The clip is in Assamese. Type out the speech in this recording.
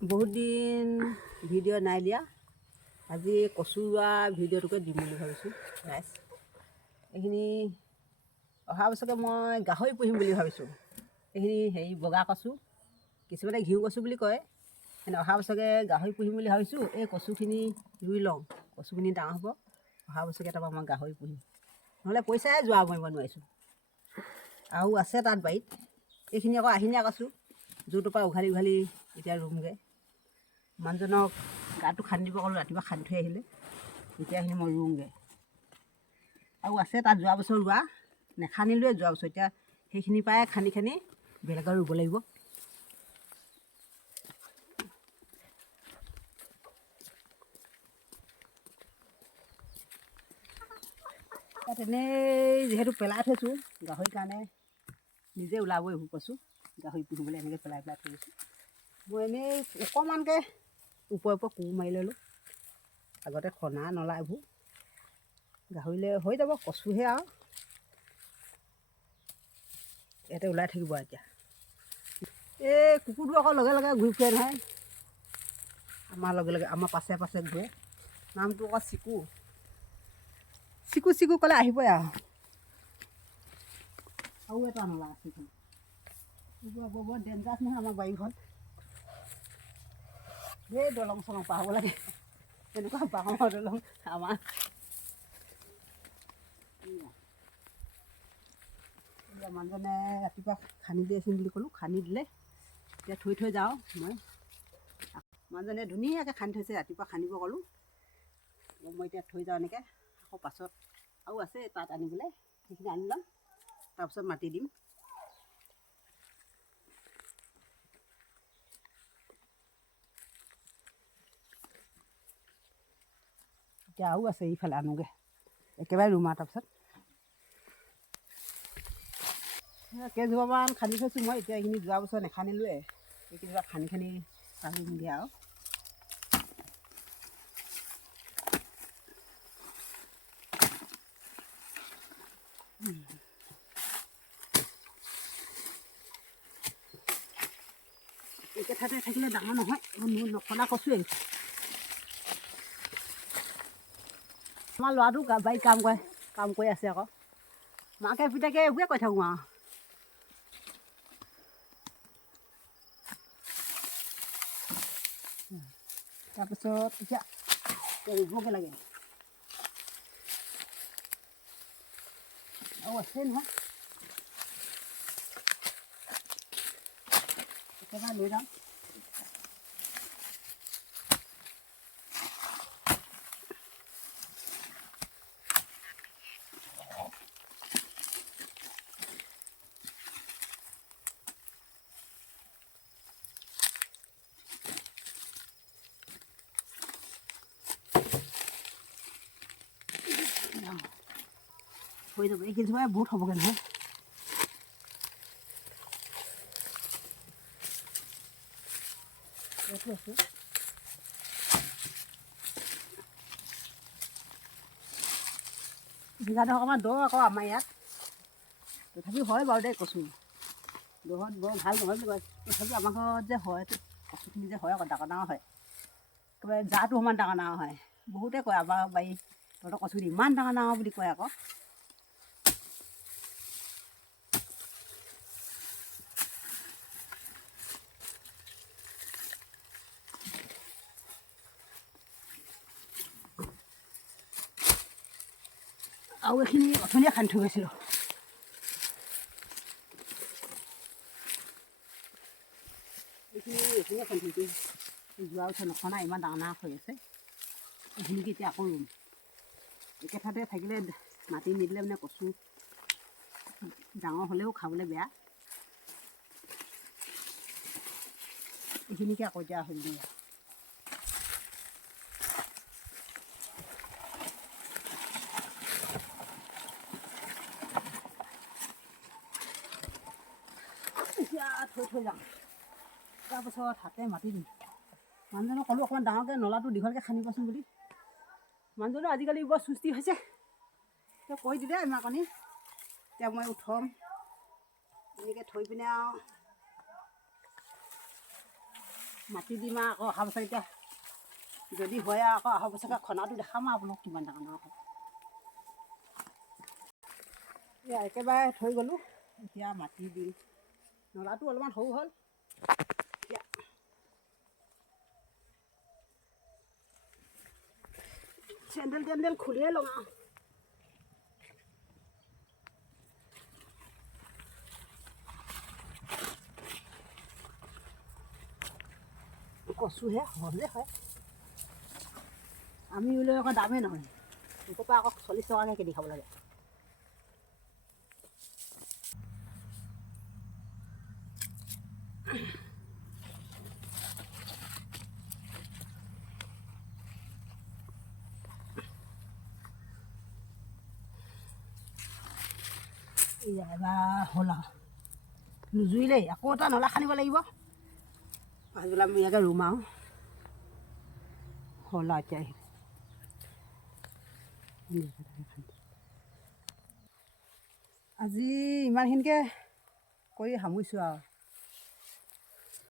বহুত দিন ভিডিঅ' নাই দিয়া। আজি কচু ৰোৱা ভিডিঅ'টোকে দিম বুলি ভাবিছোঁ। ৰাইজ এইখিনি অহা বছৰকে মই গাহৰি পুহিম বুলি ভাবিছোঁ। এইখিনি বগা কচু, কিছুমানে ঘিউ কচু বুলি কয়। অহা বছৰকে গাহৰি পুহিম বুলি ভাবিছোঁ। এই কচুখিনি ৰুই লওঁ, কচুখিনি ডাঙৰ হ'ব। অহা বছৰকে তাৰপৰা মই গাহৰি পুহিম, নহ'লে পইচাই যোৱা কৰিব নোৱাৰিছোঁ। আৰু আছে তাত বাৰীত। এইখিনি আকৌ আহিনীয়া কচু, যোৰটোৰ পৰা উঘালি উঘালি এতিয়া ৰুমগৈ। মানুহজনক গাটো খান্দি দিব ক'লোঁ, ৰাতিপুৱা খান্দি থৈ আহিলে। এতিয়া এইখিনি মই ৰুওঁগৈ। আৰু আছে তাত যোৱা বছৰ ৰোৱা, নেখান্দিলোৱে যোৱা বছৰ। এতিয়া সেইখিনিৰ পৰাই খান্দি খান্দি বেলেগত ৰুব লাগিব। তাত এনেই যিহেতু পেলাই থৈছোঁ গাহৰিৰ কাৰণে, নিজে ওলাব এইবোৰ কচু। গাহৰি পুহিবলৈ এনেকৈ পেলাই পেলাই থৈ দিছোঁ। মই এনেই অকণমানকৈ ওপৰে ওপৰে কোৰ মাৰি ল'লোঁ। আগতে খনা নলা এইবোৰ গাহৰিলৈ হৈ যাব, কচুহে আৰু ইয়াতে ওলাই থাকিব। এতিয়া এই কুকুৰটো আকৌ লগে লগে ঘূৰি ফুৰে নহয়, আমাৰ লগে লগে আমাৰ পাছে পাছে ঘূৰে। নামটো আকৌ চিকু। চিকু চিকু ক'লে আহিবই আৰু এটা নলা আছে। এইবোৰ বৰ ডেঞ্জাৰাছ নহয় আমাৰ বাৰীখন। এই দলং চলং পাৰ হ'ব লাগে, তেনেকুৱা বাঁহৰ দলং আমাৰ। মানুহজনে ৰাতিপুৱা খান্দি দিয়েচোন বুলি ক'লোঁ, খান্দি দিলে। এতিয়া থৈ থৈ যাওঁ মই। মানুহজনে ধুনীয়াকৈ খান্দি থৈছে, ৰাতিপুৱা খান্দিব ক'লোঁ। মই এতিয়া থৈ যাওঁ এনেকৈ। আকৌ পাছত আৰু আছে তাত আনিবলৈ, সেইখিনি আনি ল'ম, তাৰপিছত মাটি দিম। এতিয়া আৰু আছে, ইফালে আনোগৈ, একেবাৰে ৰুম আৰু তাৰপিছত। কেইজোপামান খান্দি থৈছোঁ মই। এতিয়া এইখিনি যোৱা বছৰ নেখান্দিলোৱে, এইকেইজোপা খান্দি খান্দি ৰুমগৈ আৰু। একেঠাইতে থাকিলে ডাঙৰ নহয়, মোৰ নখনা কচুৱেই। আমাৰ ল'ৰাটো বাৰীত কাম কৰি আছে আকৌ। মাকে পিতাকে এইবোৰে কৈ থাকোঁ আৰু। তাৰপিছত এতিয়া ৰুবগৈ লাগে। আৰু আছে নহয়, একেবাৰে লৈ যাম। হৈ যাব, এইকেইজোপাই বহুত হ'বগৈ নহয়। ইয়াতো আছে। জেগাটো অকণমান দ আকৌ আমাৰ ইয়াত, তথাপিও হয় বাৰু দেই কচু। দহত বৰ ভাল নহয় বুলি কয়, তথাপিও আমাৰ ঘৰত যে হয়, কচুখিনি যে হয় আকৌ ডাঙৰ ডাঙৰ হয়। একেবাৰে জাটো সমান ডাঙৰ ডাঙৰ হয়। বহুতে কয় আমাৰ বাৰী তহঁতৰ কচুখিনি ইমান ডাঙৰ ডাঙৰ বুলি কয় আকৌ। আৰু এইখিনি অথনিয়ে খান্দি থৈ গৈছিলোঁ। এইখিনিয়ে খান্দি থৈ যোৱা বছৰ নখনা ইমান ডাঙৰ ডাঙৰ হৈ আছে। এইখিনিকে এতিয়া আকৌ ৰুম। একেঠাইতে থাকিলে মাটি নিদিলে মানে কচু ডাঙৰ হ'লেও খাবলৈ বেয়া। এইখিনিকে আকৌ এতিয়া ৰুম দিয়া। এতিয়া থৈ যাম, তাৰপাছত হাতে মাতি দিম। মানুহজনক ক'লোঁ অকণমান ডাঙৰকৈ নলাটো দীঘলকৈ খান্দিবচোন বুলি। মানুহজনো আজিকালি বৰ চুস্তি হৈছে, তেওঁ কৈ দিলে ইমাকণি। এতিয়া মই উঠম, এনেকৈ থৈ পিনে আৰু মাটি দিম আৰু আকৌ অহা বছৰ এতিয়া যদি হয় আৰু আকৌ অহা বছৰকৈ খনাটো দেখাম আৰু আপোনাক কিমান ডাঙৰ ডাঙৰ হয়। এয়া একেবাৰে থৈ গ'লোঁ, এতিয়া মাটি দিম। নলাটো অলপমান সৰু হ'ল, এতিয়া চেণ্ডেল টেণ্ডেল খুলিয়ে লগাওঁ। কচুহে সহজে হয়, আমি বোলে আকৌ দামেই নহয়, লোকৰ পৰা আকৌ 40 টকাকৈ কিনি খাব লাগে। এবাৰ হ'ল আৰু নুজুৰিলেই, আকৌ এটা নলা খান্দিব লাগিব। পাছবেলা আমি ইয়াকে ৰুম আৰু হ'ল আৰু এতিয়া আজি ইমানখিনিকে কৰি সামৰিছোঁ আৰু।